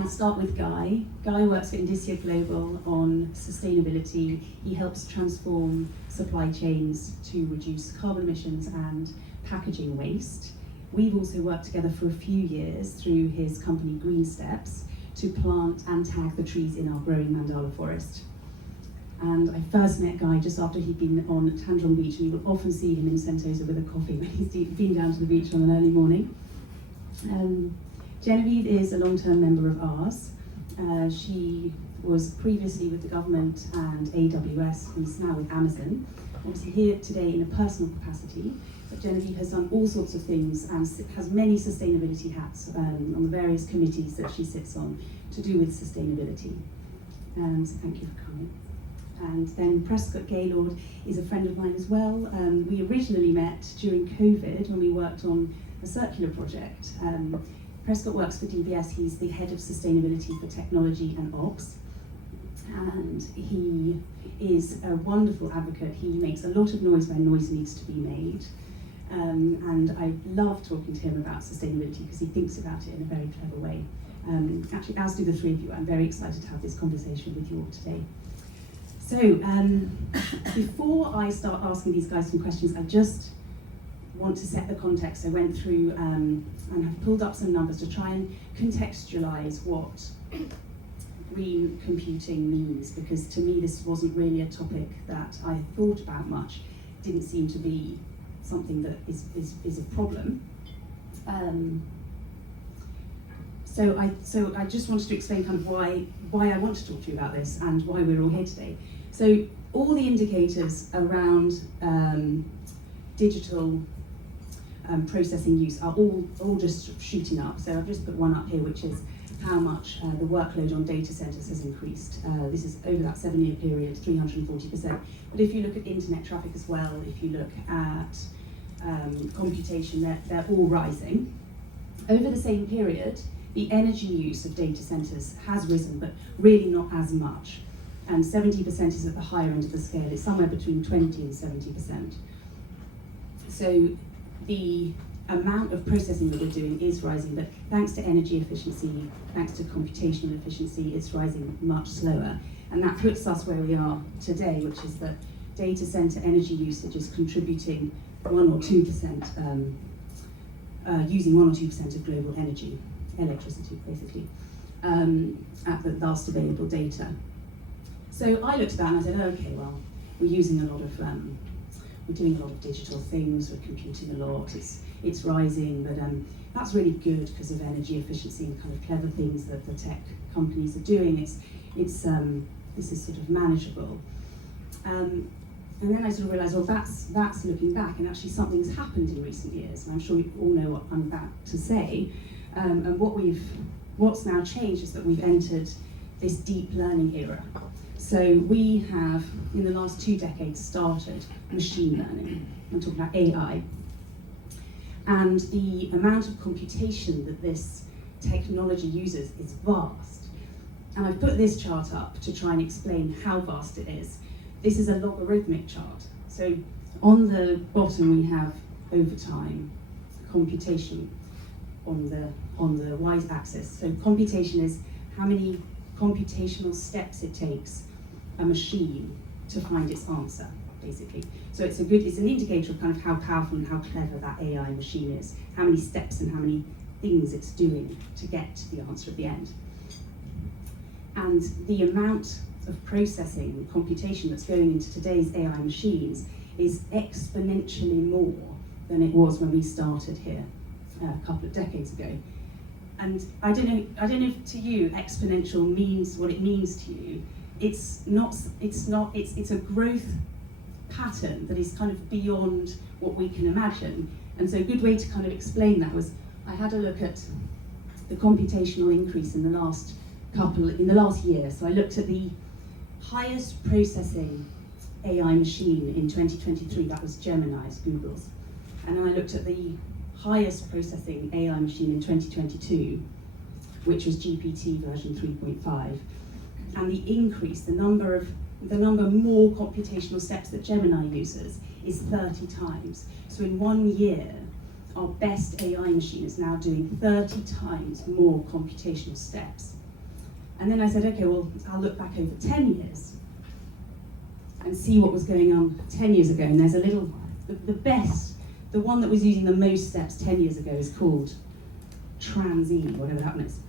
I'll start with Guy. Guy works for Indicia Global on sustainability. He helps transform supply chains to reduce carbon emissions and packaging waste. We've also worked together for a few years through his company Green Steps to plant and tag the trees in our growing mandala forest. And I first met Guy just after he'd been on Tandron Beach, and you will often see him in Sentosa with a coffee when he's been down to the beach on an early morning. Genevieve is a long-term member of ours. She was previously with the government and AWS, and is now with Amazon. Obviously here today in a personal capacity, but Genevieve has done all sorts of things and has many sustainability hats on the various committees that she sits on to do with sustainability. So thank you for coming. And then Prescott Gaylord is a friend of mine as well. We originally met during COVID when we worked on a circular project. Prescott works for DBS. He's the head of sustainability for technology and ops. And he is a wonderful advocate. He makes a lot of noise where noise needs to be made. And I love talking to him about sustainability because he thinks about it in a very clever way. Actually, as do the three of you, I'm very excited to have this conversation with you all today. So, before I start asking these guys some questions, I just want to set the context. I went through and have pulled up some numbers to try and contextualize what green computing means, because to me this wasn't really a topic that I thought about much. It didn't seem to be something that is a problem. So I just wanted to explain kind of why I want to talk to you about this and why we're all here today. So all the indicators around digital processing use are all just shooting up. So I've just put one up here, which is how much the workload on data centers has increased. This is over that 7-year period, 340%. But if you look at internet traffic as well, if you look at computation, they're all rising. Over the same period, the energy use of data centers has risen, but really not as much. And 70% is at the higher end of the scale. It's somewhere between 20 and 70%. So the amount of processing that we're doing is rising, but thanks to energy efficiency, thanks to computational efficiency, it's rising much slower. And that puts us where we are today, which is that data center energy usage is contributing 1 or 2%, using 1 or 2% of global energy, electricity basically, at the last available data. So I looked at that and I said, okay, well, we're using a lot of, we're doing a lot of digital things, we're computing a lot, it's rising, but that's really good because of energy efficiency and kind of clever things that the tech companies are doing. This is sort of manageable. And then I sort of realised, well, that's looking back, and actually something's happened in recent years, and I'm sure you all know what I'm about to say. And what's now changed is that we've entered this deep learning era. So we have, in the last 2 decades, started machine learning. I'm talking about AI. And the amount of computation that this technology uses is vast. And I've put this chart up to try and explain how vast it is. This is a logarithmic chart. So on the bottom we have over time computation on the y-axis. So computation is how many computational steps it takes a machine to find its answer, basically. So it's an indicator of kind of how powerful and how clever that AI machine is, how many steps and how many things it's doing to get to the answer at the end. And the amount of processing and computation that's going into today's AI machines is exponentially more than it was when we started here a couple of decades ago. And I don't know if to you exponential means what it means to you. It's a growth pattern that is kind of beyond what we can imagine. And so a good way to kind of explain that was, I had a look at the computational increase in the last year. So I looked at the highest processing AI machine in 2023, that was Gemini's, Google's. And then I looked at the highest processing AI machine in 2022, which was GPT version 3.5. And the increase, the number more computational steps that Gemini uses is 30 times. So in 1 year, our best AI machine is now doing 30 times more computational steps And then I said, okay, well, I'll look back over 10 years and see what was going on 10 years ago. And there's a little, the one that was using the most steps 10 years ago is called trans-E, whatever that is.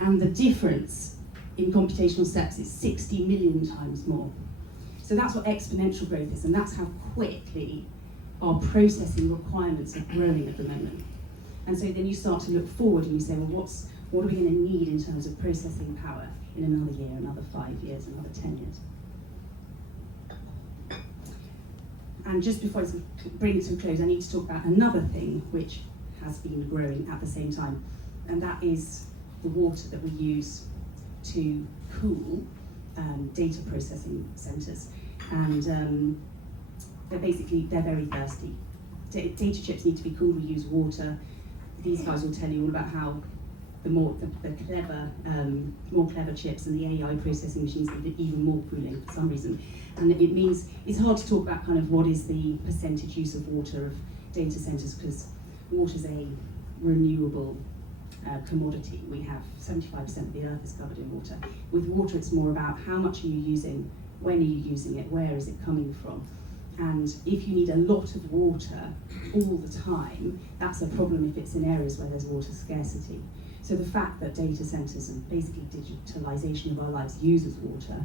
And the difference in computational steps is 60 million times more. So that's what exponential growth is, and that's how quickly our processing requirements are growing at the moment. And so then you start to look forward and you say, well, what are we going to need in terms of processing power in another year, another 5 years, another 10 years? And just before I bring it to a close, I need to talk about another thing which has been growing at the same time, and that is the water that we use to cool data processing centres. And they're very thirsty. Data chips need to be cooled, we use water. These guys will tell you all about how the more clever chips and the AI processing machines need even more cooling for some reason. And it means it's hard to talk about kind of what is the percentage use of water of data centres, because water is a renewable commodity. We have 75% of the earth is covered in water. With water, it's more about how much are you using, when are you using it, where is it coming from? And if you need a lot of water all the time, that's a problem if it's in areas where there's water scarcity. So the fact that data centres and basically digitalisation of our lives uses water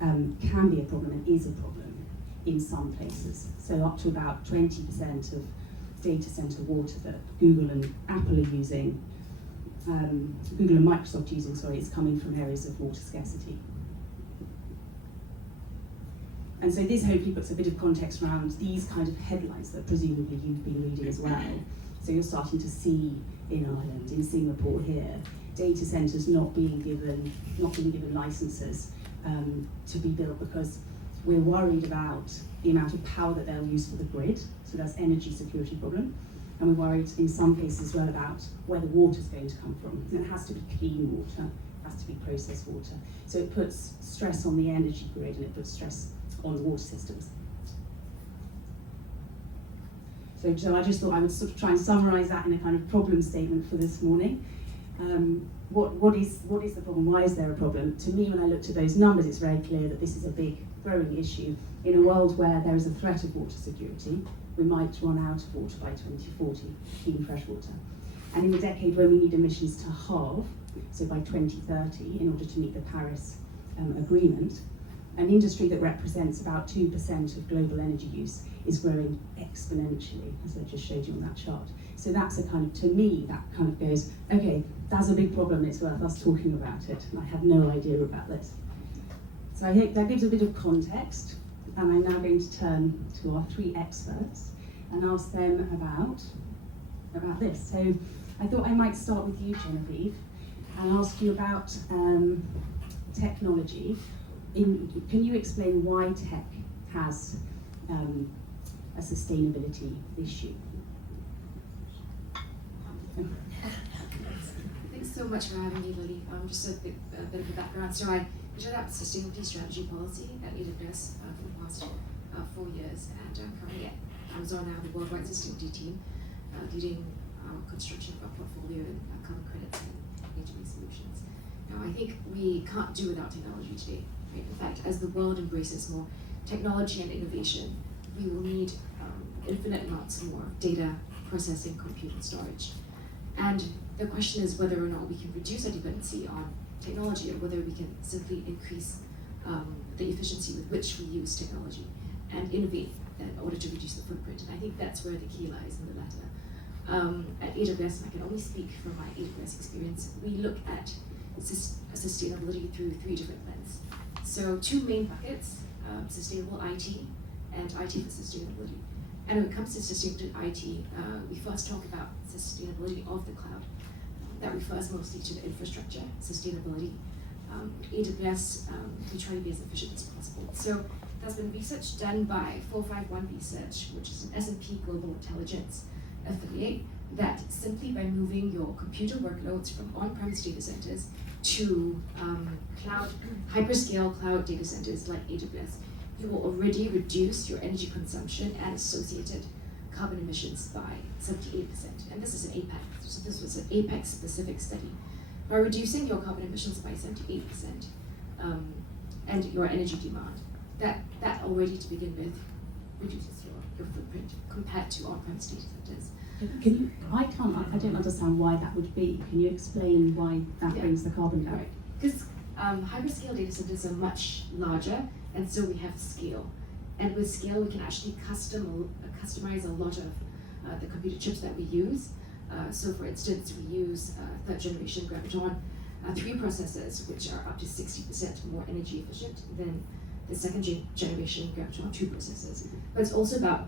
can be a problem and is a problem in some places. So up to about 20% of data centre water that Google and Apple are using, Google and Microsoft using, sorry, is coming from areas of water scarcity. And so this hopefully puts a bit of context around these kind of headlines that presumably you've been reading as well. So you're starting to see in Ireland, in Singapore here, data centres not being given licenses to be built because we're worried about the amount of power that they'll use for the grid. So that's energy security problem. And we're worried in some cases as well about where the water's going to come from. And it has to be clean water, it has to be processed water. So it puts stress on the energy grid and it puts stress on the water systems. So I just thought I would sort of try and summarise that in a kind of problem statement for this morning. What is the problem? Why is there a problem? To me, when I looked at those numbers, it's very clear that this is a big growing issue. In a world where there is a threat of water security, we might run out of water by 2040, clean fresh water. And in the decade when we need emissions to halve, so by 2030, in order to meet the Paris Agreement, an industry that represents about 2% of global energy use is growing exponentially, as I just showed you on that chart. So that's a kind of, to me, that kind of goes, okay, that's a big problem, and it's worth us talking about it, and I had no idea about this. So I hope that gives a bit of context, and I'm now going to turn to our three experts and ask them about this. So I thought I might start with you, Genevieve, and ask you about technology. Can you explain why tech has a sustainability issue? Thanks so much for having me, Lily. Just a bit of a background. So I headed up sustainability strategy policy at AWS for the past 4 years, and I'm currently at Amazon now, the worldwide sustainability team, leading construction of our portfolio in carbon credits and HME solutions. Now, I think we can't do without technology today. Right? In fact, as the world embraces more technology and innovation, we will need infinite amounts more data, processing, compute, and storage. And the question is whether or not we can reduce our dependency on technology, or whether we can simply increase the efficiency with which we use technology and innovate in order to reduce the footprint. And I think that's where the key lies in the latter. At AWS, and I can only speak from my AWS experience, we look at sustainability through 3 different lenses. So 2 main buckets, sustainable IT and IT for sustainability. And when it comes to sustainable IT, we first talk about sustainability of the cloud. That refers mostly to the infrastructure, sustainability. AWS, we try to be as efficient as possible. So there's been research done by 451 Research, which is an S&P Global Intelligence affiliate, that simply by moving your computer workloads from on-premise data centers to hyperscale cloud data centers like AWS, you will already reduce your energy consumption and associated carbon emissions by 78%. And this is an APEC, so this was an APEC specific study. by reducing your carbon emissions by 78%, and your energy demand, that already to begin with reduces your footprint compared to on-premise data centers. I don't understand why that would be. Can you explain why that brings the carbon down? Right, because hyperscale data centers are much larger, and so we have scale. And with scale, we can actually customize a lot of the computer chips that we use. So for instance, we use third generation Graviton 3 processors, which are up to 60% more energy efficient than the second generation Graviton 2 processors. But it's also about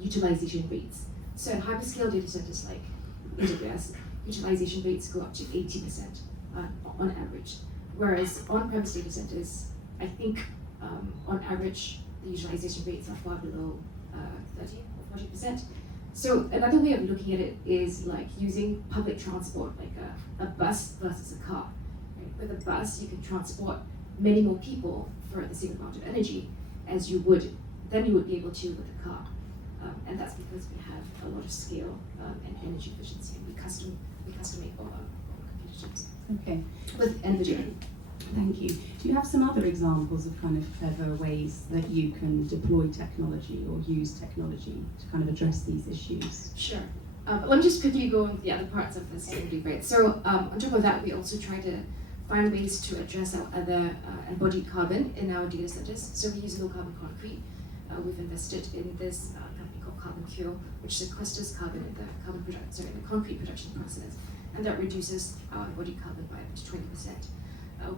utilization rates. So in hyperscale data centers like AWS, utilization rates go up to 80% on average. Whereas on-premise data centers, I think on average, the utilization rates are far below 30 or 40%. So another way of looking at it is like using public transport, like a bus versus a car. Right? With a bus, you can transport many more people for the same amount of energy as you would be able to with a car. And that's because we have a lot of scale and energy efficiency, and we custom make all our computer chips. Okay. With NVIDIA. Thank you. Do you have some other examples of kind of clever ways that you can deploy technology or use technology to kind of address these issues? Sure. Let me just quickly go on the other parts of the sustainability rate. So on top of that, we also try to find ways to address our other embodied carbon in our data centers. So we use low carbon concrete. We've invested in this company called Carbon Cure, which sequesters carbon in the concrete production process, and that reduces our embodied carbon by up to 20%.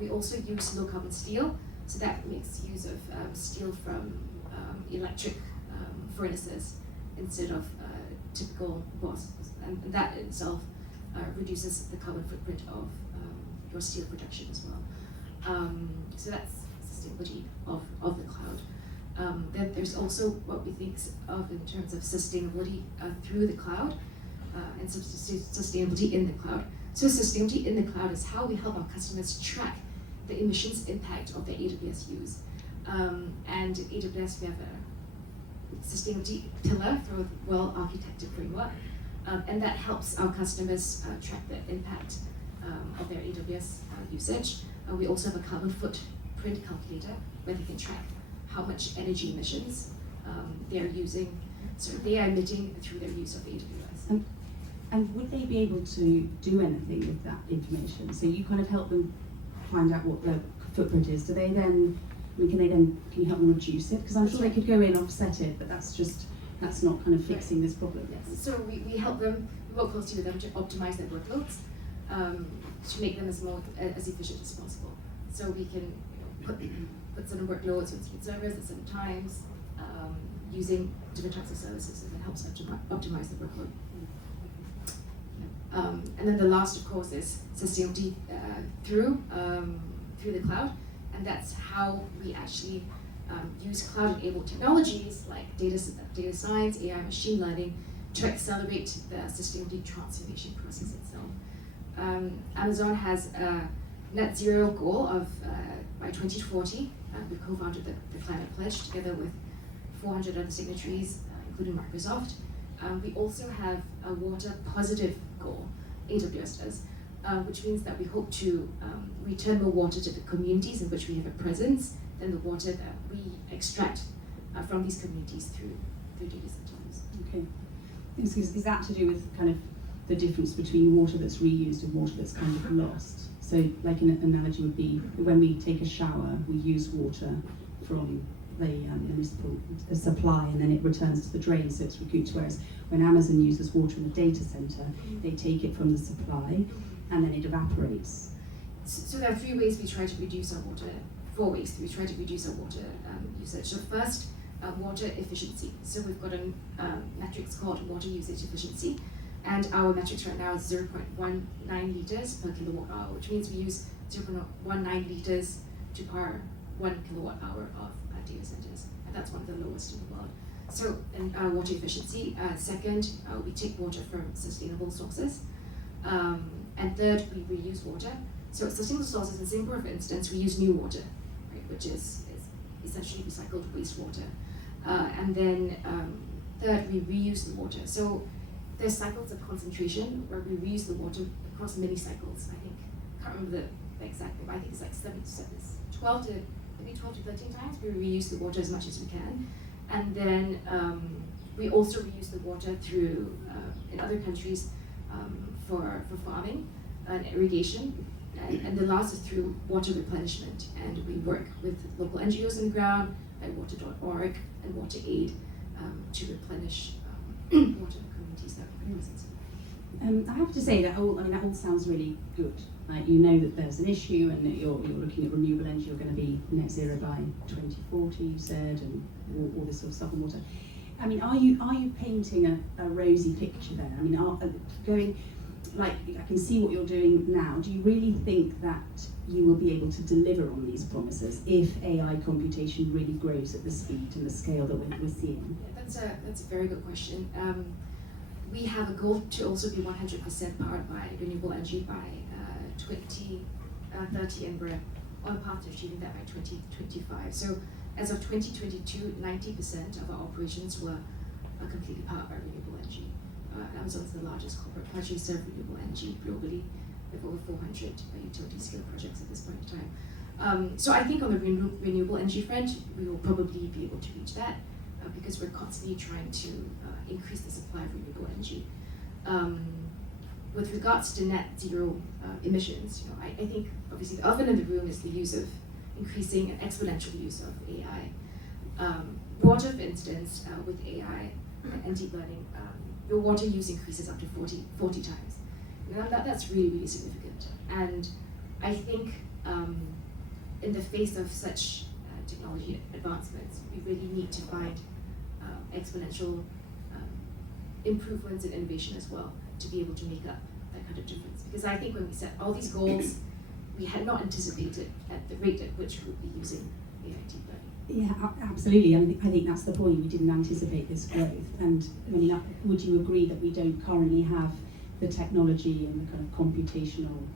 We also use low carbon steel, so that makes use of steel from electric furnaces instead of typical gas, and that itself reduces the carbon footprint of your steel production as well. So that's sustainability of the cloud. Then there's also what we think of in terms of sustainability through the cloud and sustainability in the cloud. So sustainability in the cloud is how we help our customers track the emissions impact of their AWS use. And AWS, we have a sustainability pillar through a well-architected framework, and that helps our customers track the impact of their AWS usage. We also have a carbon footprint calculator where they can track how much energy emissions they are emitting through their use of AWS. And would they be able to do anything with that information? So you kind of help them find out what their footprint is. Do they then, can you help them reduce it? Because I'm sure they could go in and offset it, but that's not kind of fixing this problem. Yes. So we help them, we work closely with them to optimize their workloads, to make them as efficient as possible. So we can put certain workloads on certain servers at certain times, using different types of services, and it helps them to optimize the workload. And then the last, of course, is sustainability through the cloud, and that's how we actually use cloud-enabled technologies like data science, AI, machine learning to accelerate the sustainability transformation process itself. Amazon has a net zero goal of by 2040. We co-founded the Climate Pledge together with 400 other signatories, including Microsoft. We also have a water positive goal, AWS does, which means that we hope to return more water to the communities in which we have a presence than the water that we extract from these communities through data centers. Okay. Is that to do with kind of the difference between water that's reused and water that's kind of lost? So like an analogy would be when we take a shower, we use water from the municipal supply, and then it returns to the drain, so it's recouped. Whereas when Amazon uses water in a data center, they take it from the supply and then it evaporates. So there are 3 ways we try to reduce our water, 4 ways we try to reduce our water usage. So first, water efficiency. So we've got a metrics called water usage efficiency, and our metrics right now is 0.19 liters per kilowatt hour, which means we use 0.19 liters to power 1 kilowatt hour of data centers, and that's one of the lowest in the world. So in water efficiency. Second, we take water from sustainable sources. And third, we reuse water. So sustainable sources in Singapore, for instance, we use new water, right, which is essentially recycled wastewater. And then third, we reuse the water. So there's cycles of concentration where we reuse the water across many cycles. I think can't remember the exact number, I think it's like 12 to 13 times we reuse the water as much as we can. And then we also reuse the water through, in other countries, for farming and irrigation. And the last is through water replenishment. And we work with local NGOs on the ground, like water.org and WaterAid, to replenish water communities that are present. I have to say that all sounds really good. Like, you know that there's an issue and that you're looking at renewable energy, you're going to be net zero by 2040, you said, and all this sort of stuff on water. I mean, are you painting a rosy picture there? I mean, I can see what you're doing now. Do you really think that you will be able to deliver on these promises if AI computation really grows at the speed and the scale that we're seeing? Yeah, that's a very good question. We have a goal to also be 100% powered by renewable energy by 2030, and we're on path to achieving that by 2025. So as of 2022, 90% of our operations were completely powered by renewable energy. Amazon is the largest corporate purchaser of renewable energy globally. We have over 400 utility scale projects at this point in time. So I think on the renewable energy front, we will probably be able to reach that because we're constantly trying to increase the supply of renewable energy. With regards to net zero emissions, I think obviously the elephant in the room is the use of increasing and exponential use of AI. Water, for instance, with AI and deep learning, your water use increases up to 40 times. That's really, really significant. And I think in the face of such technology advancements, we really need to find exponential improvements in innovation as well to be able to make up that kind of difference. Because I think when we set all these goals, we had not anticipated at the rate at which we would be using AI deep learning. Yeah, absolutely. I think that's the point. We didn't anticipate this growth. And I mean, would you agree that we don't currently have the technology and the kind of computational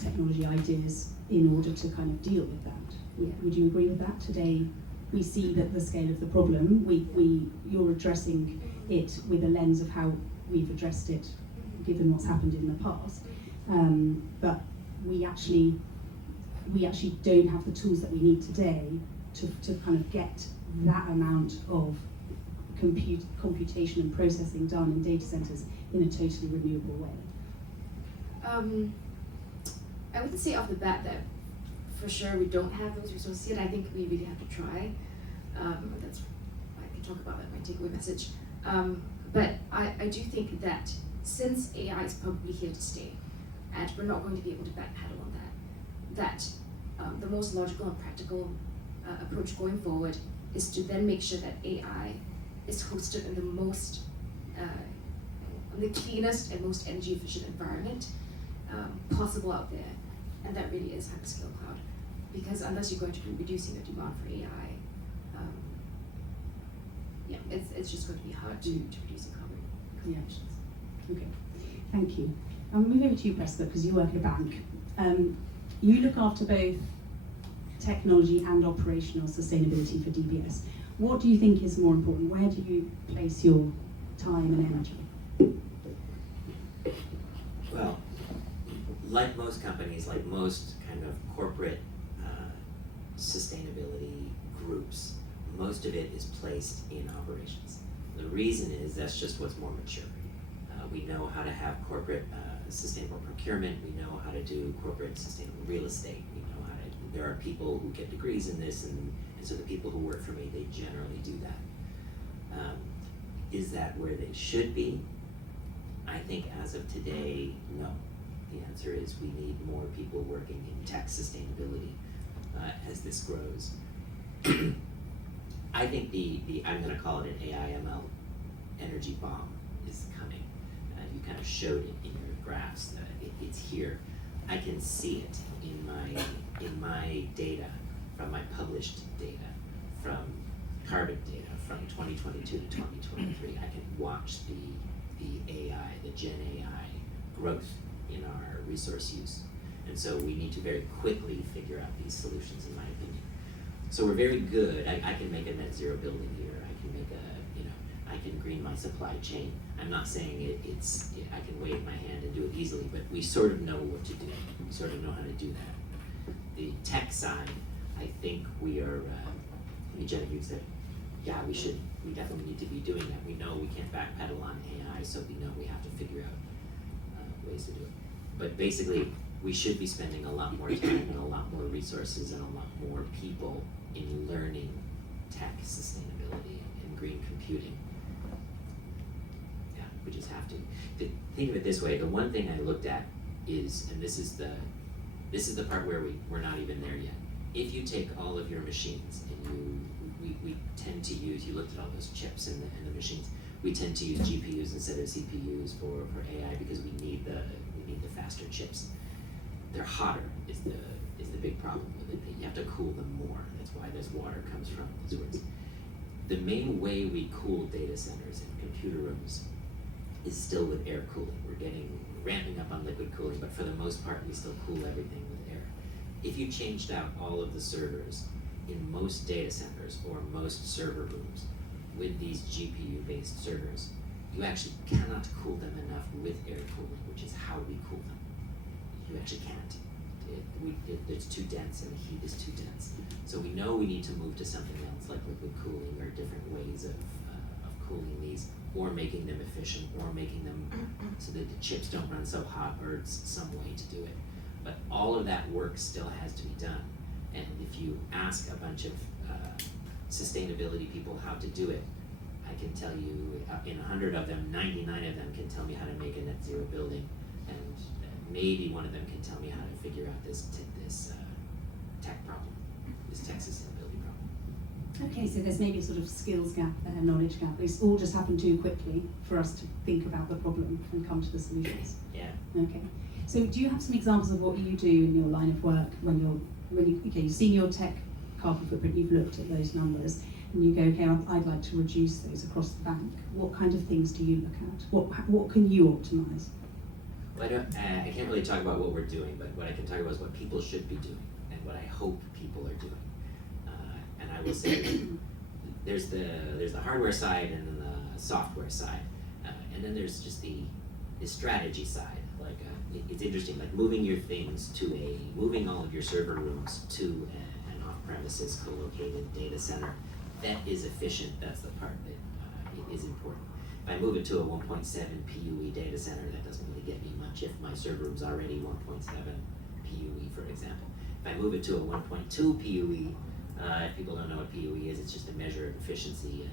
technology ideas in order to kind of deal with that? Would you agree with that? Today, we see that the scale of the problem, you're addressing it with a lens of how we've addressed it, given what's happened in the past. But we actually don't have the tools that we need today to kind of get that amount of computation and processing done in data centers in a totally renewable way. I wouldn't say off the bat that for sure we don't have those resources yet. I think we really have to try. That's I can talk about that, my takeaway message. But I do think that since AI is probably here to stay, and we're not going to be able to backpedal on that, the most logical and practical approach going forward is to then make sure that AI is hosted in the most, the cleanest and most energy efficient environment possible out there, and that really is hyperscale cloud. Because unless you're going to be reducing the demand for AI, it's just going to be hard to reduce the carbon emissions. Okay, thank you. I'll move over to you, Prescott, because you work at a bank. You look after both technology and operational sustainability for DBS. What do you think is more important? Where do you place your time and energy? Well, like most companies, like most kind of corporate sustainability groups, most of it is placed in operations. The reason is that's just what's more mature. We know how to have corporate sustainable procurement. We know how to do corporate sustainable real estate. We know how to. There are people who get degrees in this, and so the people who work for me, they generally do that. Is that where they should be? I think as of today, no. The answer is we need more people working in tech sustainability as this grows. I think the I'm going to call it an AI/ML energy bomb is coming. You kind of showed it in your graphs. It's here. I can see it in my data, from my published data, from carbon data from 2022 to 2023. I can watch the AI, the Gen AI growth in our resource use. And so we need to very quickly figure out these solutions, in my opinion. So we're very good. I can make a net zero building here. I can make I can green my supply chain. I'm not saying I can wave my hand and do it easily, but we sort of know what to do. We sort of know how to do that. The tech side, I think we are, Genevieve said, yeah, we definitely need to be doing that. We know we can't backpedal on AI, so we know we have to figure out ways to do it. But basically, we should be spending a lot more time and a lot more resources and a lot more people in learning tech sustainability and green computing. Yeah, we just have to. Think of it this way, the one thing I looked at is, and this is the part where we're not even there yet. If you take all of your machines and we tend to use, you looked at all those chips and the machines, we tend to use GPUs instead of CPUs for AI because we need the faster chips. They're hotter is the big problem with it. You have to cool them more. That's why this water comes from these words. The main way we cool data centers and computer rooms is still with air cooling. We're ramping up on liquid cooling, but for the most part, we still cool everything with air. If you changed out all of the servers in most data centers or most server rooms with these GPU-based servers, you actually cannot cool them enough with air cooling, which is how we cool them. You actually can't. It's too dense and the heat is too dense. So we know we need to move to something else like liquid cooling or different ways of cooling these, or making them efficient, or making them so that the chips don't run so hot, or it's some way to do it. But all of that work still has to be done. And if you ask a bunch of sustainability people how to do it, I can tell you in 100 of them, 99 of them can tell me how to make a net zero building, and maybe one of them can tell me how to figure out this tech problem, this tech sustainability problem. Okay, so there's maybe a sort of skills gap there, knowledge gap. It's all just happened too quickly for us to think about the problem and come to the solutions. Yeah. Okay. So do you have some examples of what you do in your line of work when you've seen your tech carbon footprint, you've looked at those numbers, and you go, okay, I'd like to reduce those across the bank. What kind of things do you look at? What can you optimize? Well, I can't really talk about what we're doing, but what I can talk about is what people should be doing and what I hope people are doing. And I will say there's the hardware side and then the software side, and then there's just the strategy side. Like it's interesting, like moving all of your server rooms to an off-premises co-located data center. That is efficient. That's the part that is important. If I move it to a 1.7 PUE data center, that doesn't really get me much if my server room's already 1.7 PUE, for example. If I move it to a 1.2 PUE, if people don't know what PUE is, it's just a measure of efficiency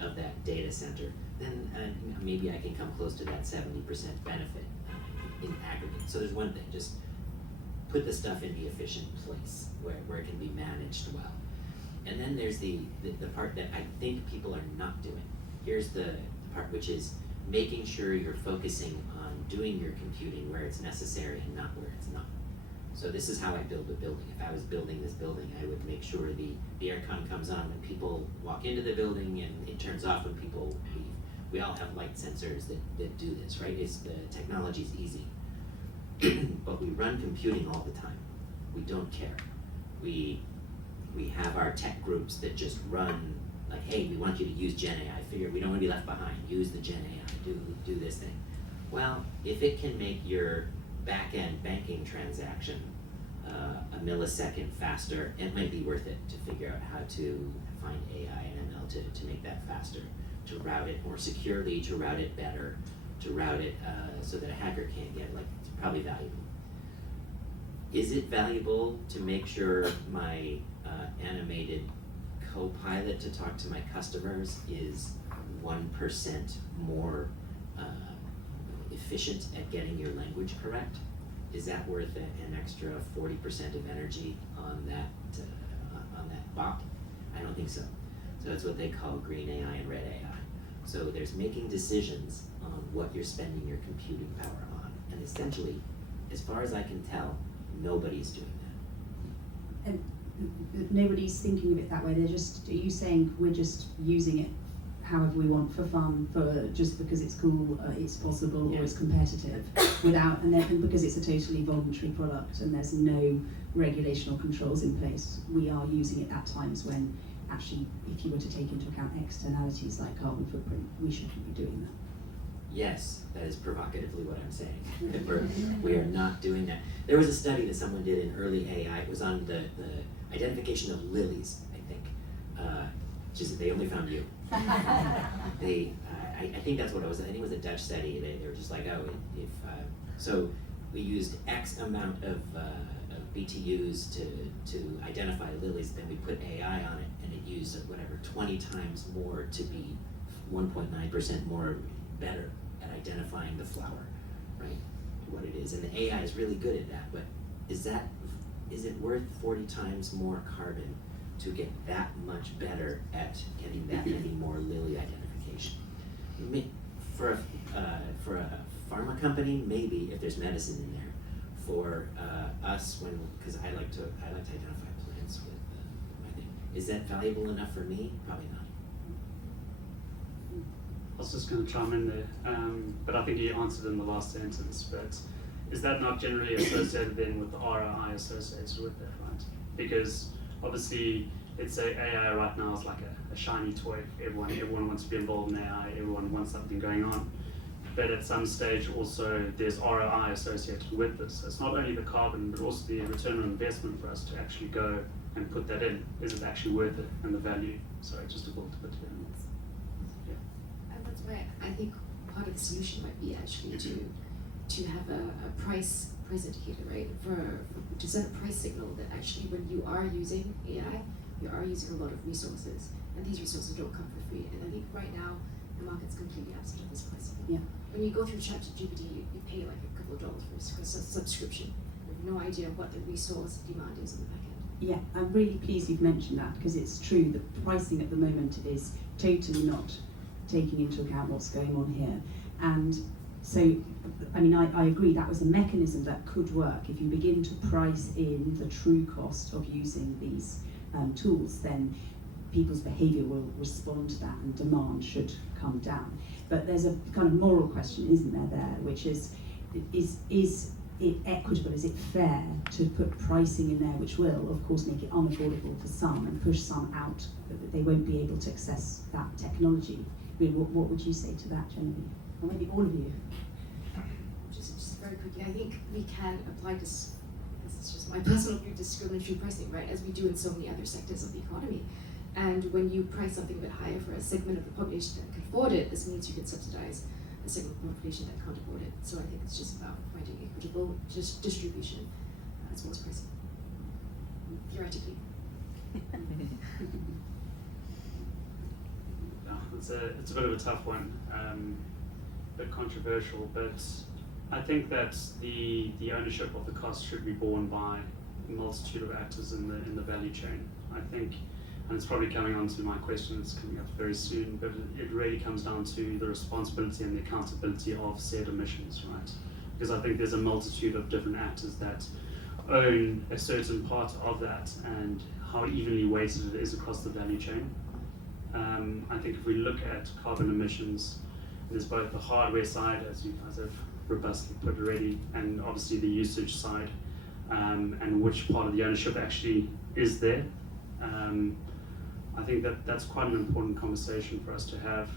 of that data center. Then maybe I can come close to that 70% benefit in aggregate. So there's one thing, just put the stuff in the efficient place where it can be managed well. And then there's the part that I think people are not doing. Here's the part which is making sure you're focusing on doing your computing where it's necessary and not where it's not. So this is how I build a building. If I was building this building, I would make sure the aircon comes on when people walk into the building and it turns off when people leave. We all have light sensors that do this, right? The technology's easy. But we run computing all the time. We don't care. We have our tech groups that just run like, hey, we want you to use Gen AI. Figure we don't want to be left behind. Use the Gen AI. Do this thing. Well, if it can make your back-end banking transaction a millisecond faster, it might be worth it to figure out how to find AI and ML to make that faster, to route it more securely, to route it better, to route it so that a hacker can't get, like, it's probably valuable. Is it valuable to make sure my animated co-pilot to talk to my customers is 1% more efficient at getting your language correct? Is that worth an extra 40% of energy on that bot? I don't think so. So that's what they call green AI and red AI. So there's making decisions on what you're spending your computing power on, and essentially, as far as I can tell, nobody's doing that. And nobody's thinking of it that way. Are you saying we're just using it however we want for fun, for just because it's cool, it's possible, Yeah. or it's competitive, and because it's a totally voluntary product and there's no regulation or controls in place, we are using it at times when actually, if you were to take into account externalities like carbon footprint, we shouldn't be doing that. Yes, that is provocatively what I'm saying. That we are not doing that. There was a study that someone did in early AI. It was on the identification of lilies, I think. Just they only found you. I think that's what it was. I think it was a Dutch study. They were just like, oh, so we used X amount of BTUs to identify lilies. Then we put AI on it, and it used whatever 20 times more to be 1.9% more better at identifying the flower, right? What it is, and the AI is really good at that. But is it worth 40 times more carbon to get that much better at getting that many more lily identification? For a pharma company, maybe if there's medicine in there. For us, because I like to identify plants with my thing. Is that valuable enough for me? Probably not. I was just going to chime in there, but I think you answered in the last sentence. But is that not generally associated then with the ROI associated with that, right? Because obviously, let's say AI right now is like a shiny toy. Everyone wants to be involved in AI. Everyone wants something going on. But at some stage also there's ROI associated with this. It's not only the carbon, but also the return on investment for us to actually go and put that in. Is it actually worth it, and the value? Sorry, just to build a bit here. And that's why I think part of the solution might be actually to have a price indicator, right? To send a price signal that actually when you are using AI, you are using a lot of resources, and these resources don't come for free. And I think right now the market's completely absent of this pricing. Yeah. When you go through ChatGPT, you pay like a couple of dollars for a subscription. You have no idea what the resource demand is in the back end. Yeah, I'm really pleased you've mentioned that, because it's true that pricing at the moment is totally not taking into account what's going on here. And so, I mean, I agree that was a mechanism that could work. If you begin to price in the true cost of using these tools, then people's behaviour will respond to that and demand should come down. But there's a kind of moral question, isn't there, which is it equitable, is it fair to put pricing in there which will, of course, make it unaffordable for some and push some out, that they won't be able to access that technology? I mean, what would you say to that, Genevieve? Or maybe all of you? Just very quickly, I think we can apply this is just my personal view, discriminatory pricing, right, as we do in so many other sectors of the economy. And when you price something a bit higher for a segment of the population that can afford it, this means you can subsidize a segment of the population that can't afford it. So I think it's just about finding equitable distribution as well as pricing, theoretically. It's a bit of a tough one, a bit controversial, but I think that the ownership of the cost should be borne by a multitude of actors in the value chain. I think, and it's probably coming on to my question that's coming up very soon, but it really comes down to the responsibility and the accountability of said emissions, right? Because I think there's a multitude of different actors that own a certain part of that, and how evenly weighted it is across the value chain. I think if we look at carbon emissions, there's both the hardware side, as you guys have robustly put already, and obviously the usage side, and which part of the ownership actually is there. I think that's quite an important conversation for us to have.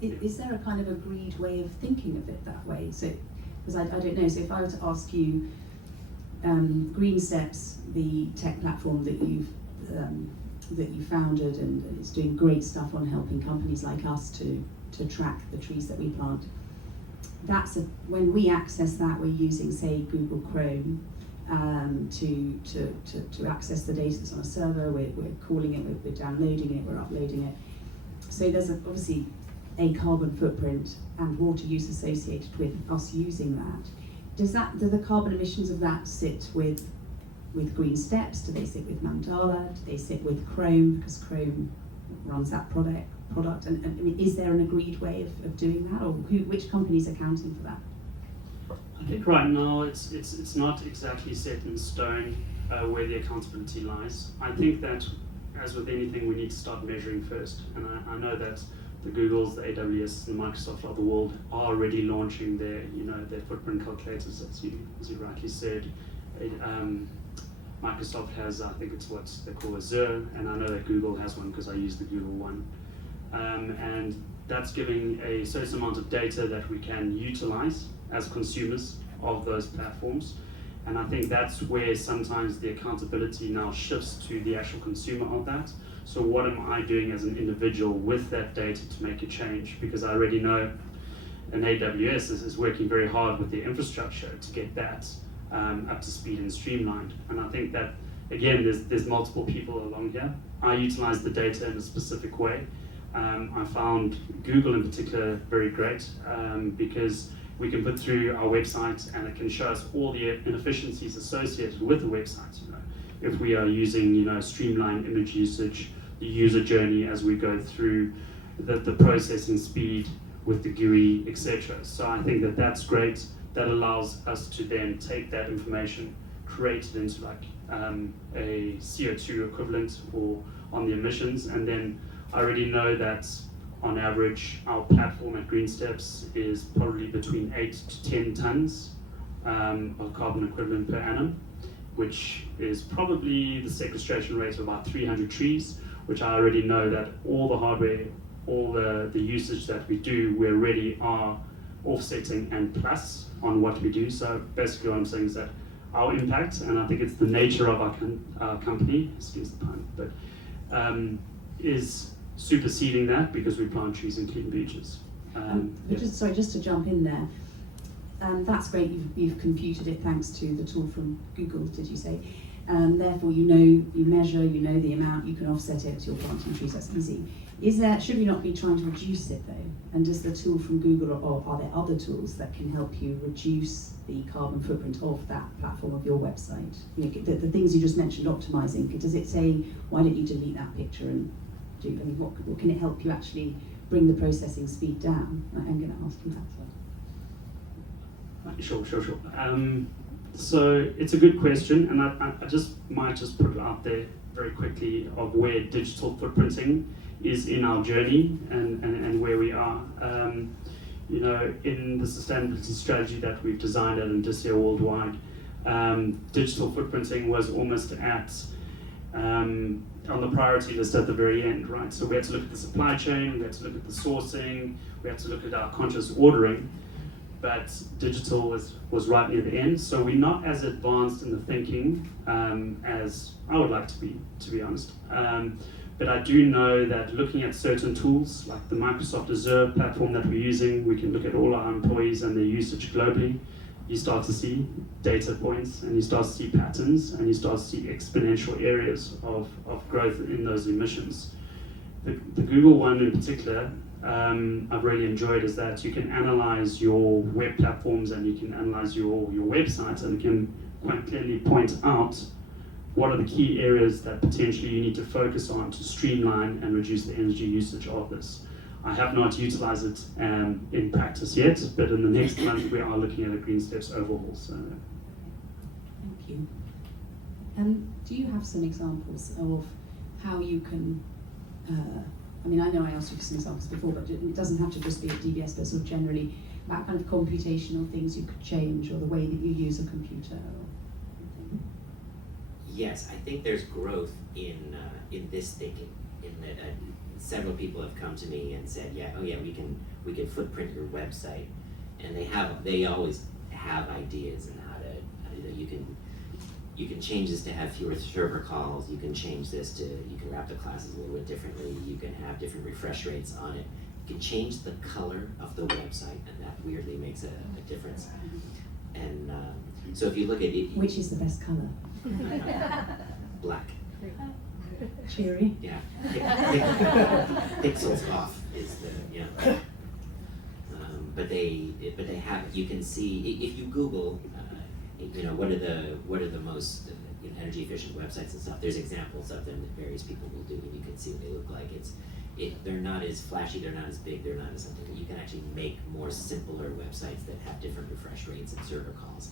Is there a kind of agreed way of thinking of it that way? So, because I don't know, so if I were to ask you, Green Steps, the tech platform that you founded, and it's doing great stuff on helping companies like us to track the trees that we plant. When we access that, we're using, say, Google Chrome to access the data that's on a server. We're calling it, we're downloading it, we're uploading it. So there's obviously a carbon footprint and water use associated with us using that. Do the carbon emissions of that sit with Green Steps? Do they sit with Mandala? Do they sit with Chrome, because Chrome runs that product? And I mean, is there an agreed way of doing that, or which company's accounting for that? I think right now it's not exactly set in stone where the accountability lies. I think that, as with anything, we need to start measuring first. And I know that the Googles, the AWS, and the Microsoft of the world are already launching their footprint calculators, as you rightly said. Microsoft has, I think it's what they call Azure, and I know that Google has one because I use the Google one. And that's giving a certain amount of data that we can utilize as consumers of those platforms. And I think that's where sometimes the accountability now shifts to the actual consumer of that. So what am I doing as an individual with that data to make a change? Because I already know an AWS is working very hard with their infrastructure to get that up to speed and streamlined. And I think that, again, there's multiple people along here. I utilize the data in a specific way. I found Google in particular very great because we can put through our website and it can show us all the inefficiencies associated with the website. If we are using, streamlined image usage, the user journey as we go through the processing speed with the GUI, etc. So I think that that's great. That allows us to then take that information, create it into like a CO2 equivalent or on the emissions, and then I already know that on average our platform at Green Steps is probably between 8 to 10 tons of carbon equivalent per annum, which is probably the sequestration rate of about 300 trees, which I already know that all the hardware, all the usage that we do, we already are offsetting and plus on what we do. So basically what I'm saying is that our impact, and I think it's the nature of our company, excuse the pun, but is superseding that because we plant trees and clean beaches. Just to jump in there, that's great, you've computed it thanks to the tool from Google, did you say? Therefore you measure, you know the amount, you can offset it, you're planting trees, that's easy. Should we not be trying to reduce it though? And does the tool from Google, or are there other tools that can help you reduce the carbon footprint of that platform, of your website? The things you just mentioned, optimizing, does it say, why don't you delete that picture and what can it help you actually bring the processing speed down? I'm going to ask you that as well. Sure. So it's a good question, and I might just put it out there very quickly of where digital footprinting is in our journey and where we are. In the sustainability strategy that we've designed at Indicia worldwide, digital footprinting was almost on the priority list at the very end, right? So we had to look at the supply chain, we had to look at the sourcing, we had to look at our conscious ordering, but digital was right near the end. So we're not as advanced in the thinking as I would like to be honest. But I do know that looking at certain tools, like the Microsoft Azure platform that we're using, we can look at all our employees and their usage globally. You start to see data points, and you start to see patterns, and you start to see exponential areas of growth in those emissions. The Google one in particular, I've really enjoyed, is that you can analyze your web platforms and you can analyze your websites, and you can quite clearly point out what are the key areas that potentially you need to focus on to streamline and reduce the energy usage of this. I have not utilized it in practice yet, but in the next month we are looking at a Green Steps overhaul. So. Thank you. Do you have some examples of how you can, I know I asked you for some examples before, but it doesn't have to just be at DBS, but sort of generally about kind of computational things you could change, or the way that you use a computer? Yes, I think there's growth in this thinking, in that several people have come to me and said, we can footprint your website, and they always have ideas on how to you can change this to have fewer server calls, you can change this to, you can wrap the classes a little bit differently, you can have different refresh rates on it, you can change the color of the website, and that weirdly makes a difference. And so if you look at it, which is the best color? Black. Cheery. Yeah. Pixels off is the but they have, you can see if you Google what are the most energy efficient websites and stuff. There's examples of them that various people will do, and you can see what they look like. They're not as flashy, they're not as big, they're not as something. You can actually make more simpler websites that have different refresh rates and server calls.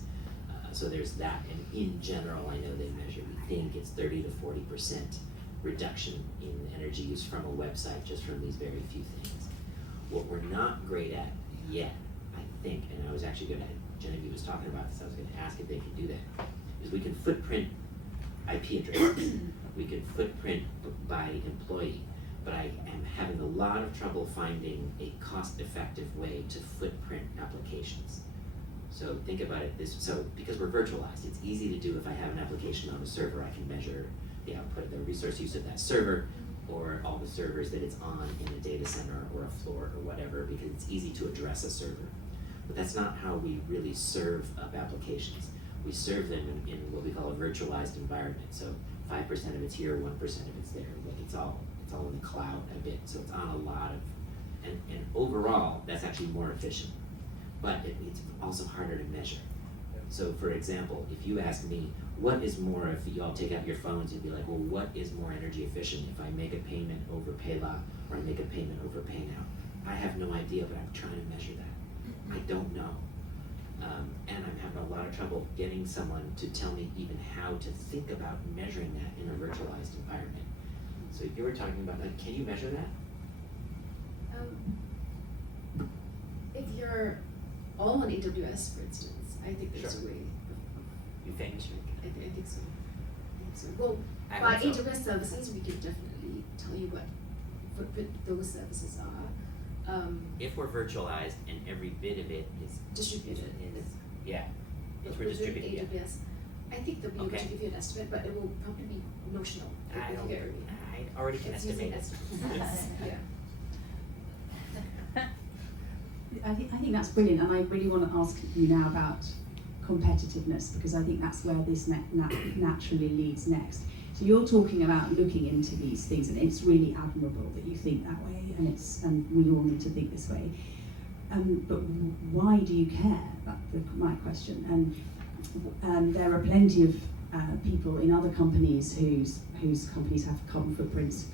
So there's that, and in general, I know they measure, we think it's 30 to 40% reduction in energy use from a website just from these very few things. What we're not great at yet, I think, and I was actually going to, Genevieve was talking about this, I was going to ask if they could do that, is we can footprint IP addresses. We could footprint by employee, but I am having a lot of trouble finding a cost-effective way to footprint applications. So think about it this, so because we're virtualized, it's easy to do. If I have an application on a server, I can measure the output, the resource use of that server, or all the servers that it's on in a data center or a floor or whatever, because it's easy to address a server. But that's not how we really serve up applications. We serve them in what we call a virtualized environment. So 5% of it's here, 1% of it's there. Like it's all in the cloud a bit. So it's on a lot of, and overall, that's actually more efficient. But it's also harder to measure. So for example, if you ask me, what is more, if you all take out your phones and be like, well, what is more energy efficient if I make a payment over PayLah or I make a payment over PayNow? I have no idea, but I'm trying to measure that. I don't know. And I'm having a lot of trouble getting someone to tell me even how to think about measuring that in a virtualized environment. So you were talking about, like, can you measure that? If you're all on AWS, for instance, I think there's a way. You think? I think so. Well, I by hope so. AWS services, we can definitely tell you what footprint those services are. If we're virtualized and every bit of it is Distributed. yeah, But if we're within distributed, yeah. AWS, I think they'll be able Okay. to give you an estimate, but it will probably be notional. I If don't. you're- I already can it's using estimate. estimates. Yeah. I think that's brilliant, and I really want to ask you now about competitiveness, because I think that's where this naturally leads next. So you're talking about looking into these things, and it's really admirable that you think that way, and we all need to think this way. But why do you care? That's my question. And there are plenty of people in other companies whose companies have carbon footprints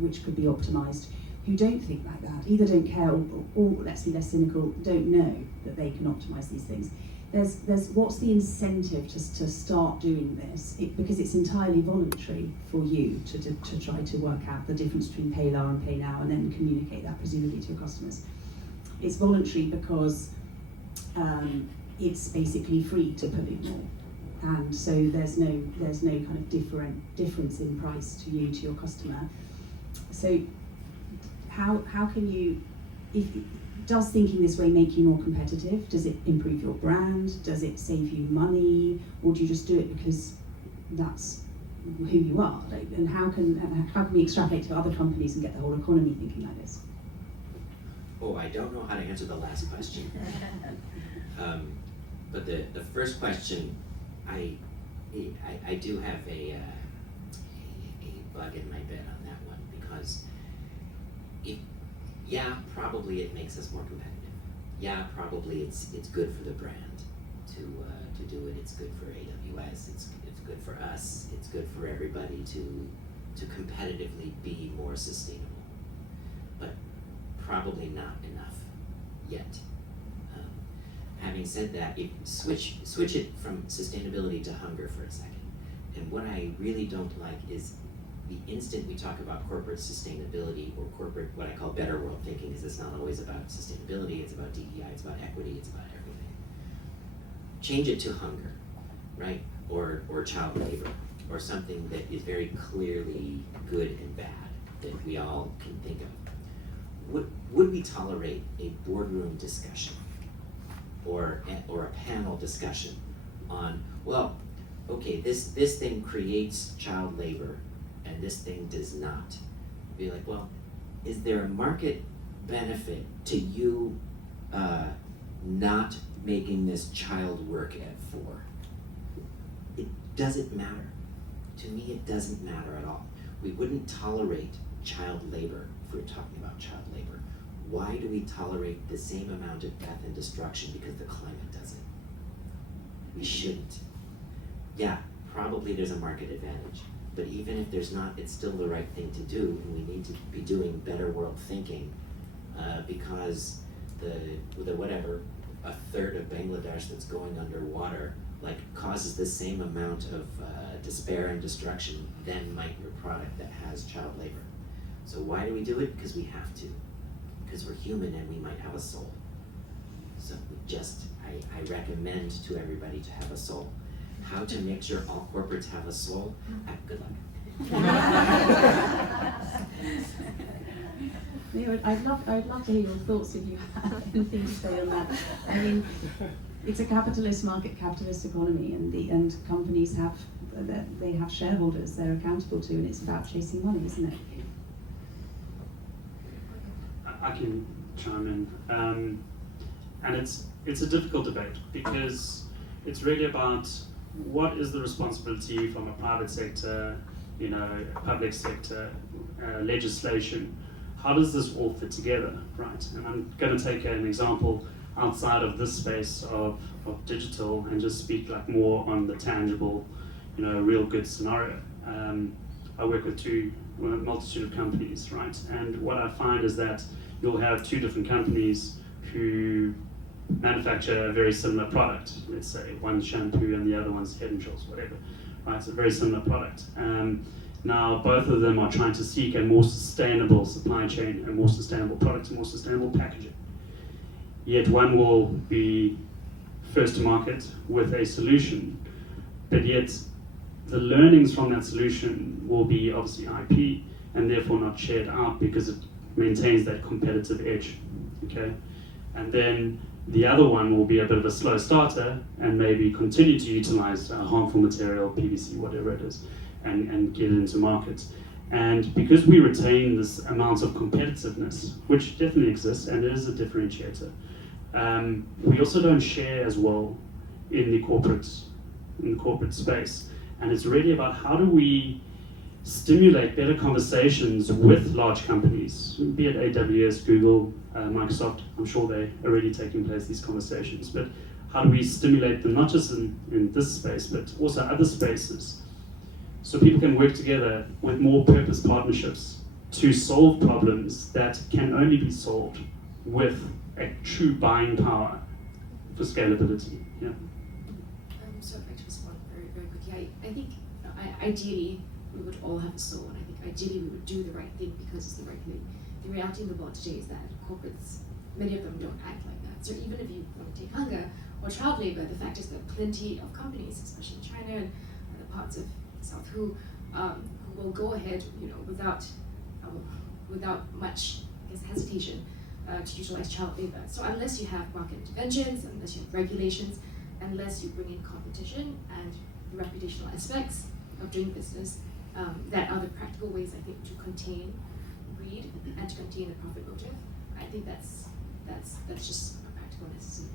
which could be optimized, who don't think like that, either don't care or let's be less cynical, don't know that they can optimize these things. There's what's the incentive to start doing this? Because it's entirely voluntary for you to try to work out the difference between PayLah and PayNow and then communicate that presumably to your customers. It's voluntary because it's basically free to pollute more, and so there's no kind of difference in price to you, to your customer. So how can you, does thinking this way make you more competitive? Does it improve your brand? Does it save you money? Or do you just do it because that's who you are? Like, and how can we extrapolate to other companies and get the whole economy thinking like this? Oh, I don't know how to answer the last question. But the first question, I do have a bug in my bed on that one, because probably it makes us more competitive. Yeah, probably it's good for the brand to do it. It's good for AWS. It's good for us. It's good for everybody to competitively be more sustainable. But probably not enough yet. Having said that, switch it from sustainability to hunger for a second. And what I really don't like is the instant we talk about corporate sustainability or corporate, what I call better world thinking, is it's not always about sustainability, it's about DEI, it's about equity, it's about everything. Change it to hunger, right? Or child labor, or something that is very clearly good and bad that we all can think of. Would we tolerate a boardroom discussion or a panel discussion on, well, okay, this thing creates child labor and this thing does not? Be like, well, is there a market benefit to you not making this child work at 4? It doesn't matter. To me, it doesn't matter at all. We wouldn't tolerate child labor if we're talking about child labor. Why do we tolerate the same amount of death and destruction because the climate doesn't? We shouldn't. Yeah, probably there's a market advantage, but even if there's not, it's still the right thing to do, and we need to be doing better world thinking, because the whatever, a third of Bangladesh that's going underwater, like, causes the same amount of despair and destruction than might your product that has child labor. So why do we do it? Because we have to. Because we're human and we might have a soul. So I recommend to everybody to have a soul. how to make sure all corporates have a soul, good luck. Leo, I'd love to hear your thoughts if you have anything to say on that. I mean, it's a capitalist market, capitalist economy, and companies have shareholders they're accountable to, and it's about chasing money, isn't it? I can chime in, and it's a difficult debate because it's really about what is the responsibility from a private sector, public sector, legislation. How does this all fit together, right? And I'm going to take an example outside of this space of digital and just speak like more on the tangible, real good scenario. I work with a multitude of companies, right? And what I find is that you'll have two different companies who manufacture a very similar product. Let's say one's shampoo and the other one's Head and Shoulders, whatever, right? It's a very similar product. Now, both of them are trying to seek a more sustainable supply chain, a more sustainable product, a more sustainable packaging. Yet one will be first to market with a solution, but yet the learnings from that solution will be obviously IP and therefore not shared out because it maintains that competitive edge, okay? And then the other one will be a bit of a slow starter and maybe continue to utilize harmful material, PVC, whatever it is, and get it into market. And because we retain this amount of competitiveness, which definitely exists and it is a differentiator, we also don't share as well in the corporate space. And it's really about how do we stimulate better conversations with large companies, be it AWS, Google, Microsoft. I'm sure they're already taking place, these conversations, but how do we stimulate them, not just in this space, but also other spaces, so people can work together with more purpose partnerships to solve problems that can only be solved with a true buying power for scalability. Yeah. So I'd like to respond very, very quickly. I think ideally we would all have a soul, and I think ideally we would do the right thing because it's the right thing. The reality in the world today is that corporates, many of them don't act like that. So even if you want to take hunger or child labor, the fact is there are plenty of companies, especially in China and other parts of the South, who will go ahead, without much hesitation to utilize child labor. So unless you have market interventions, unless you have regulations, unless you bring in competition and the reputational aspects of doing business, that are the practical ways, I think, to contain greed and to contain the profit motive. I think that's just a practical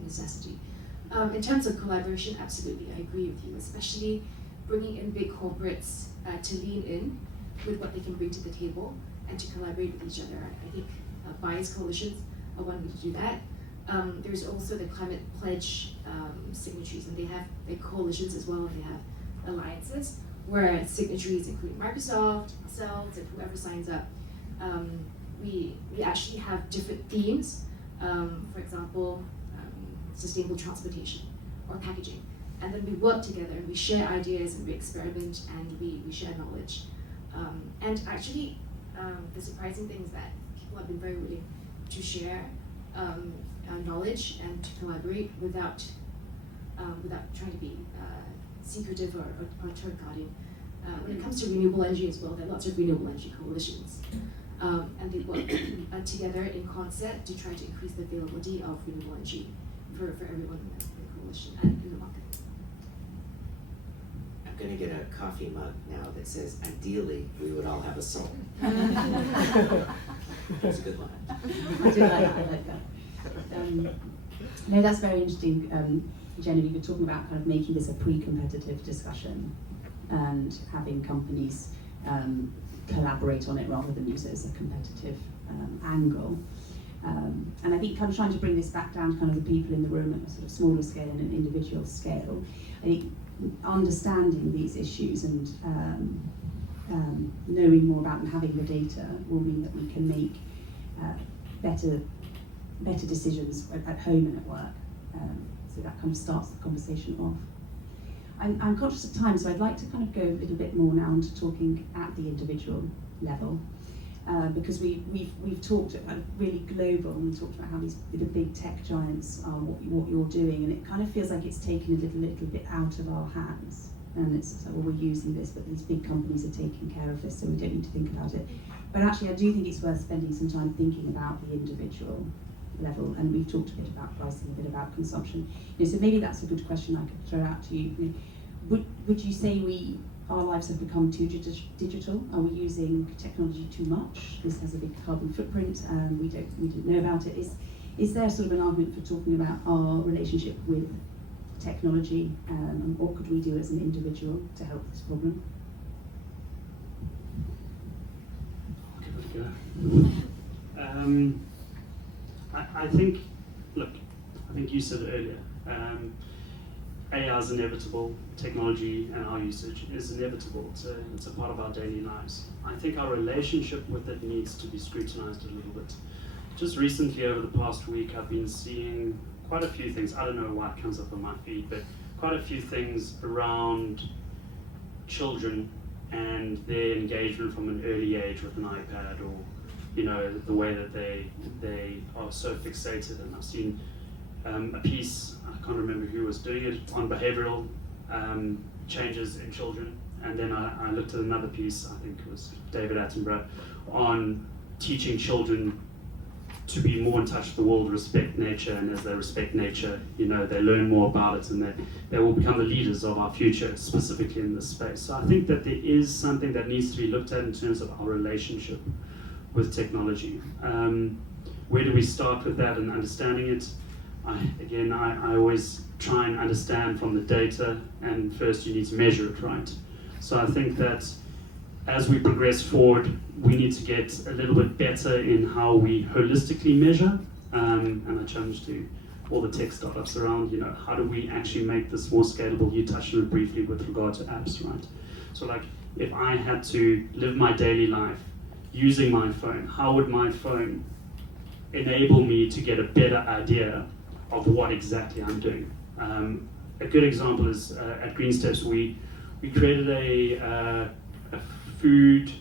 necessity. In terms of collaboration, absolutely, I agree with you, especially bringing in big corporates to lean in with what they can bring to the table and to collaborate with each other. I think buyers coalitions are one way to do that. There's also the climate pledge signatories, and they have their coalitions as well, and they have alliances where signatories, including Microsoft, ourselves, and whoever signs up, we actually have different themes. For example, sustainable transportation or packaging, and then we work together and we share ideas and we experiment and we share knowledge. And actually, the surprising thing is that people have been very willing to share knowledge and to collaborate without trying to be secretive or turn guarding. When it comes to renewable energy as well, there are lots of renewable energy coalitions, and they work together in concert to try to increase the availability of renewable energy for everyone in the coalition and in the market. I'm going to get a coffee mug now that says, ideally, we would all have a soul. That's a good line. I do like that. No, that's very interesting. Genevieve, you're talking about kind of making this a pre-competitive discussion and having companies collaborate on it rather than use it as a competitive angle. And I think kind of trying to bring this back down to kind of the people in the room at a sort of smaller scale and an individual scale. I think understanding these issues and knowing more about and having the data will mean that we can make better decisions at home and at work. So that kind of starts the conversation off. I'm conscious of time, so I'd like to kind of go a little bit more now into talking at the individual level. because we've talked about really global, and we talked about how the big tech giants are what you're doing, and it kind of feels like it's taken a little bit out of our hands. And it's like, well, we're using this, but these big companies are taking care of this, so we don't need to think about it. But actually, I do think it's worth spending some time thinking about the individual level, and we've talked a bit about pricing, a bit about consumption. So maybe that's a good question I could throw out to you. Would you say our lives have become too digital? Are we using technology too much? This has a big carbon footprint, and we didn't know about it. Is there sort of an argument for talking about our relationship with technology, and what could we do as an individual to help this problem? I'll give it a go. I think you said it earlier, AI is inevitable, technology and our usage is inevitable, it's a part of our daily lives. I think our relationship with it needs to be scrutinized a little bit. Just recently, over the past week, I've been seeing quite a few things. I don't know why it comes up on my feed, but quite a few things around children and their engagement from an early age with an iPad, or the way that they are so fixated. And I've seen a piece, I can't remember who was doing it, on behavioral changes in children, and then I looked at another piece, I think it was David Attenborough, on teaching children to be more in touch with the world, respect nature, and as they respect nature, they learn more about it, and they will become the leaders of our future, specifically in this space. So I think that there is something that needs to be looked at in terms of our relationship with technology. Where do we start with that and understanding it? I always try and understand from the data, and first you need to measure it, right? So I think that as we progress forward, we need to get a little bit better in how we holistically measure, and I challenge to all the tech startups around, how do we actually make this more scalable? You touched on it briefly with regard to apps, right? So like, if I had to live my daily life using my phone, how would my phone enable me to get a better idea of what exactly I'm doing? A good example is at Green Steps, we created a food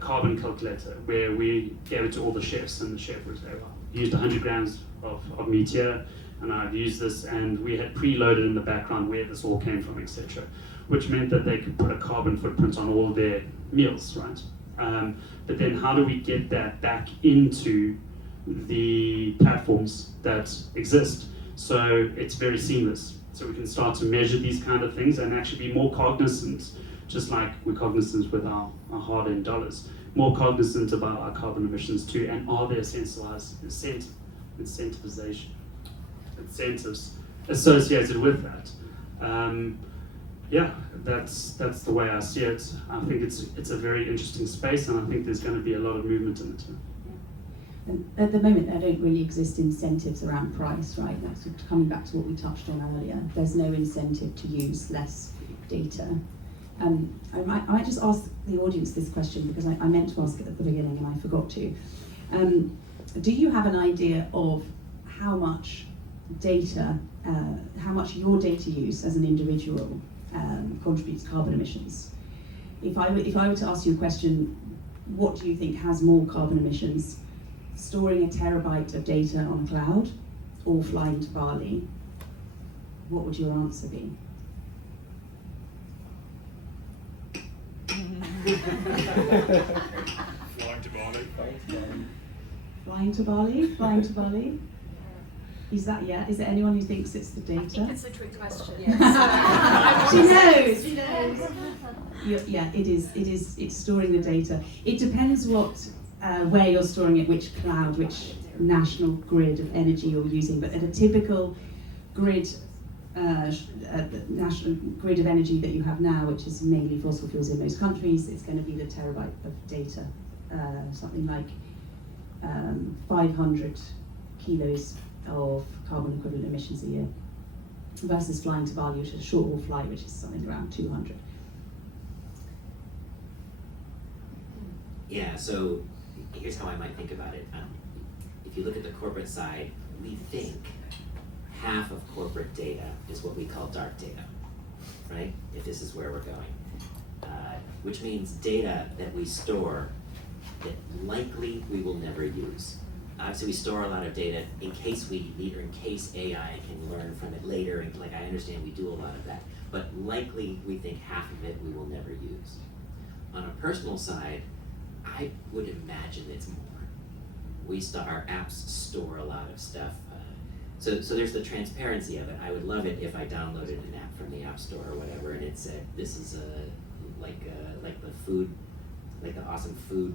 carbon calculator where we gave it to all the chefs, and the chef would say, well, used 100 grams of meat here, and I've used this, and we had preloaded in the background where this all came from, etc., which meant that they could put a carbon footprint on all their meals, right? But then how do we get that back into the platforms that exist so it's very seamless, so we can start to measure these kind of things and actually be more cognizant, just like we're cognizant with our hard-earned dollars, more cognizant about our carbon emissions too, and are there incentives associated with that? That's the way I see it. I think it's a very interesting space, and I think there's going to be a lot of movement in it. And at the moment, there don't really exist incentives around price, right? That's coming back to what we touched on earlier. There's no incentive to use less data. I might just ask the audience this question, because I meant to ask it at the beginning and I forgot to. Do you have an idea of how much data, how much your data use as an individual contributes to carbon emissions? If I were to ask you a question, what do you think has more carbon emissions? Storing a terabyte of data on a cloud or flying to Bali? What would your answer be? Flying to Bali. Flying to Bali? Flying to Bali? Is that, yeah? Is there anyone who thinks it's the data? I think it's a trick question. She knows. Yeah, it is. It's storing the data. It depends where you're storing it, which cloud, which national grid of energy you're using. But at a typical grid, national grid of energy that you have now, which is mainly fossil fuels in most countries, it's going to be the terabyte of data, something like 500 kilos of carbon equivalent emissions a year, versus flying to Bali, which is a short haul flight, which is something around 200. Yeah, so here's how I might think about it. If you look at the corporate side, we think half of corporate data is what we call dark data, right? If this is where we're going. Which means data that we store that likely we will never use. Obviously, we store a lot of data in case we need, or in case AI can learn from it later, and like I understand we do a lot of that, but likely we think half of it we will never use. On a personal side, I would imagine it's more. Our apps store a lot of stuff. So there's the transparency of it. I would love it if I downloaded an app from the App Store or whatever, and it said, this is like the food, like the awesome food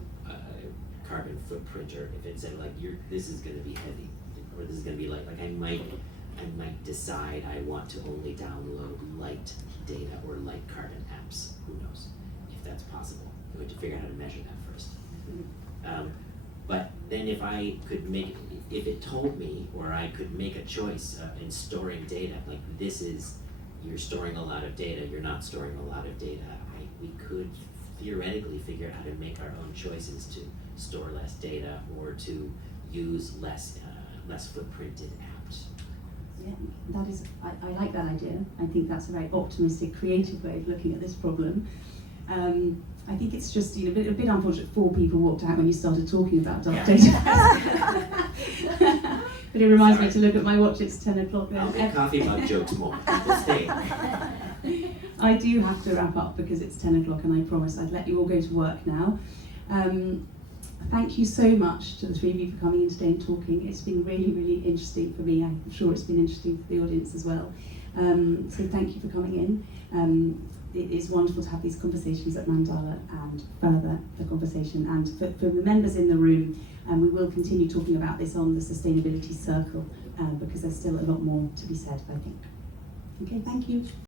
carbon footprint, or if it said like this is going to be heavy, or this is going to be like I might decide I want to only download light data or light carbon apps. Who knows if that's possible? We have to figure out how to measure that first. But then if it told me, or I could make a choice in storing data, like you're storing a lot of data, you're not storing a lot of data, we could theoretically figure out how to make our own choices to store less data or to use less footprinted apps. Yeah, that is, I like that idea. I think that's a very optimistic, creative way of looking at this problem. I think it's just a bit unfortunate 4 people walked out when you started talking about dark data. But it reminds me to look at my watch, it's 10 o'clock there. I'll make coffee mug jokes more. People stay. I do have to wrap up because it's 10 o'clock and I promised I'd let you all go to work now. Thank you so much to the 3 of you for coming in today and talking. It's been really, really interesting for me. I'm sure it's been interesting for the audience as well. So thank you for coming in. It is wonderful to have these conversations at Mandala and further the conversation. And for the members in the room, we will continue talking about this on the Sustainability Circle because there's still a lot more to be said, I think. Okay, thank you.